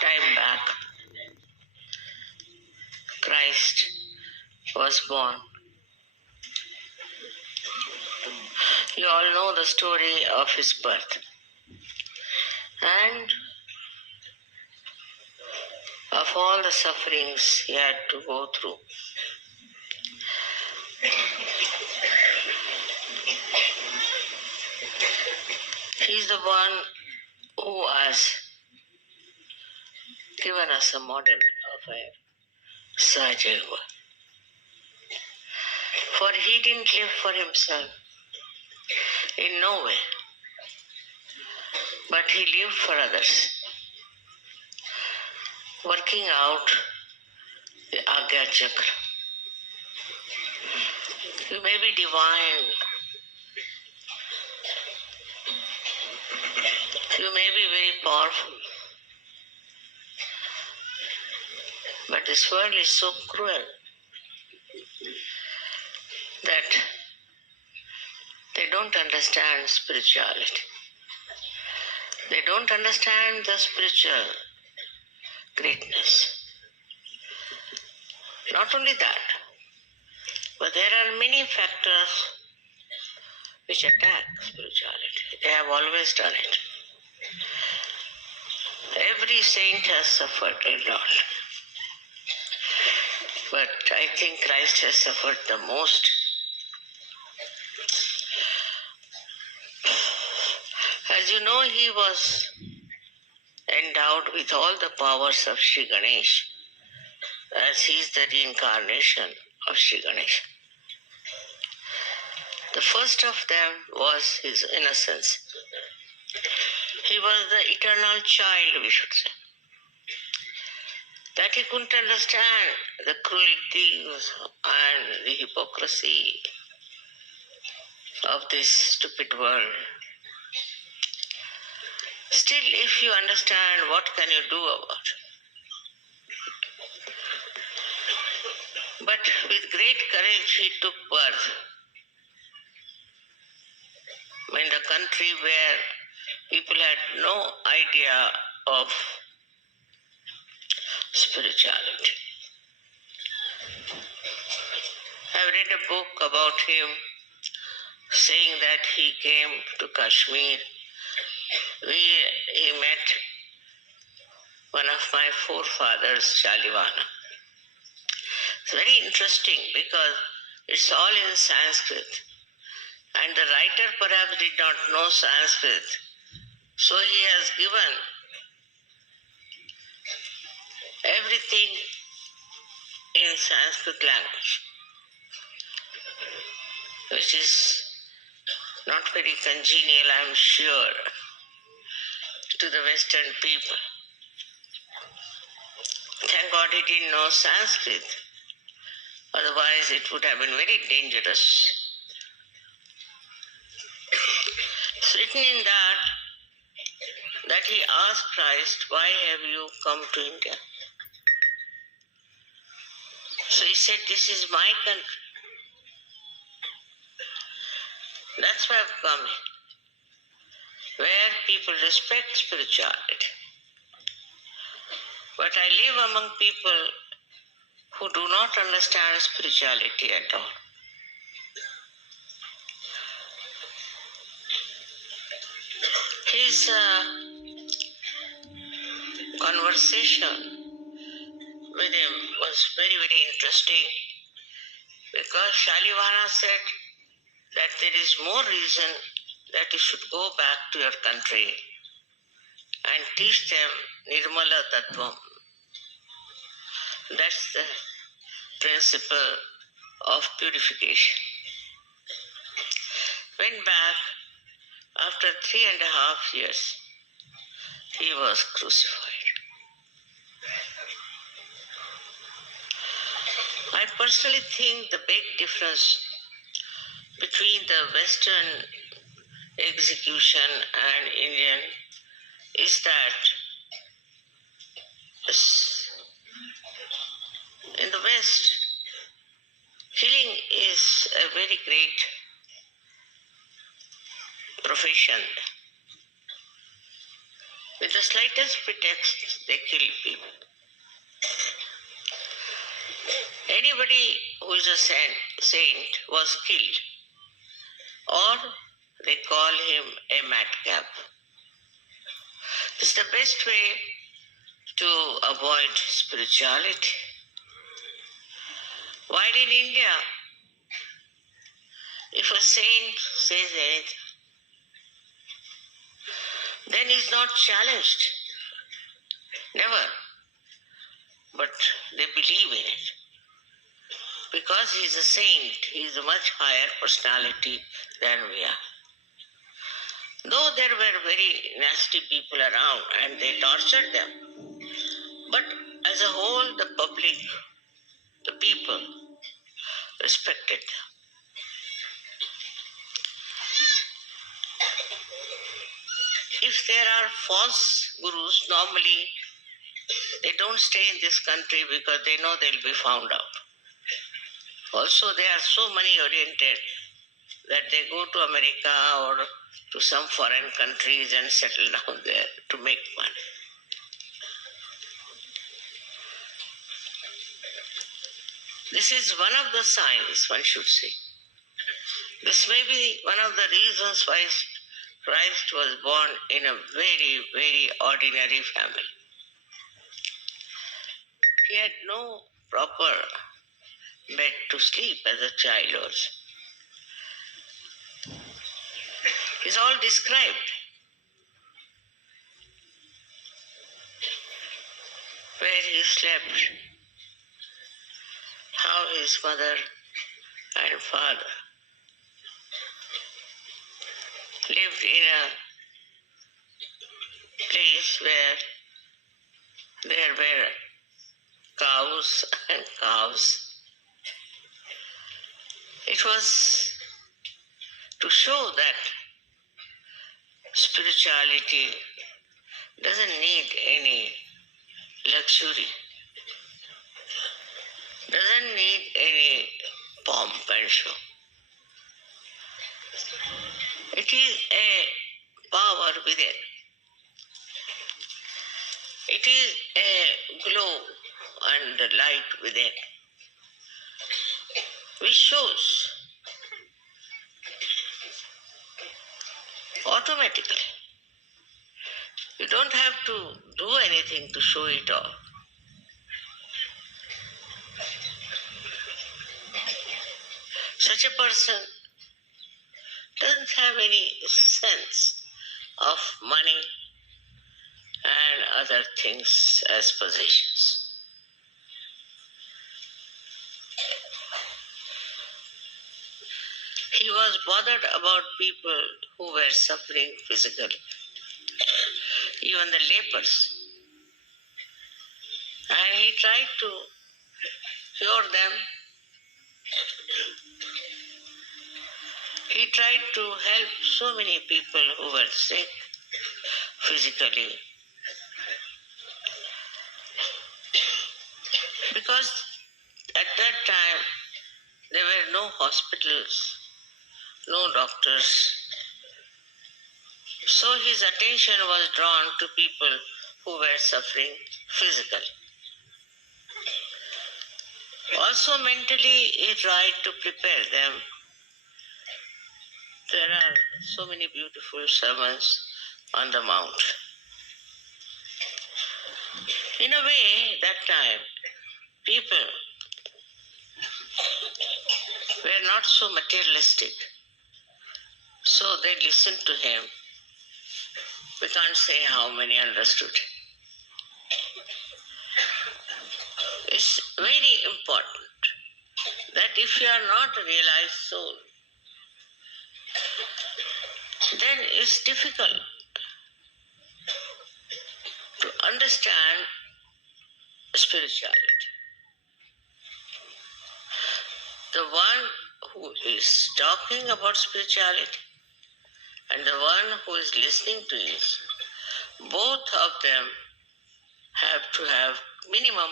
Time back, Christ was born. You all know the story of his birth and of all the sufferings he had to go through. He's the one who has given us a model of a Sahaja. For he didn't live for himself in no way, but he lived for others, working out the Agya Chakra. You may be divine, you may be very powerful, but this world is so cruel that they don't understand spirituality. They don't understand the spiritual greatness. Not only that, but there are many factors which attack spirituality. They have always done it. Every saint has suffered a lot. But I think Christ has suffered the most. As you know, he was endowed with all the powers of Sri Ganesh, as he is the reincarnation of Sri Ganesha. The first of them was his innocence. He was the eternal child, we should say. That he couldn't understand the cruelties and the hypocrisy of this stupid world. Still, if you understand, what can you do about it? But with great courage, he took birth in the country where people had no idea of spirituality. I've read a book about him saying that he came to Kashmir. He met one of my forefathers, Shalivana. It's very interesting because it's all in Sanskrit. And the writer perhaps did not know Sanskrit. So he has given everything in Sanskrit language, which is not very congenial, I'm sure, to the Western people. Thank God he didn't know Sanskrit. Otherwise it would have been very dangerous. It's written in that he asked Christ, why have you come to India? So he said, this is my country. That's why I've come here, where people respect spirituality. But I live among people who do not understand spirituality at all. His conversation with him was very, very interesting because Shalivana said that there is more reason that you should go back to your country and teach them Nirmala Tattvam. That's the principle of purification. Went back. After 3.5 years, he was crucified. I personally think the big difference between the Western execution and Indian is that in the West, killing is a very great profession. With the slightest pretext, they kill people. Anybody who is a saint was killed, or they call him a madcap. This is the best way to avoid spirituality. While in India, if a saint says anything, then he's not challenged. Never. But they believe in it. Because he's a saint, he's a much higher personality than we are. Though there were very nasty people around and they tortured them, but as a whole, the public, the people, respected them. If there are false gurus, normally they don't stay in this country because they know they'll be found out. Also, they are so money-oriented that they go to America or to some foreign countries and settle down there to make money. This is one of the signs, one should say. This may be one of the reasons why Christ was born in a very, very ordinary family. He had no proper bed to sleep as a child also. It's all described. Where he slept, how his mother and father lived in a place where there were cows and calves. It was to show that spirituality doesn't need any luxury, doesn't need any pomp and show. It is a power within. It is a glow and light within, which shows automatically. You don't have to do anything to show it all. Such a person doesn't have any sense of money and other things as possessions. He was bothered about people who were suffering physically, even the lepers. And he tried to cure them. He tried to help so many people who were sick physically. Because at that time, there were no hospitals, no doctors. So his attention was drawn to people who were suffering physically. Also mentally, he tried to prepare them. There are so many beautiful sermons on the Mount. In a way, that time, people were not so materialistic. So they listened to him. We can't say how many understood. It's very important that if you are not a realized soul, then it's difficult to understand spirituality. The one who is talking about spirituality and the one who is listening to it, both of them have to have minimum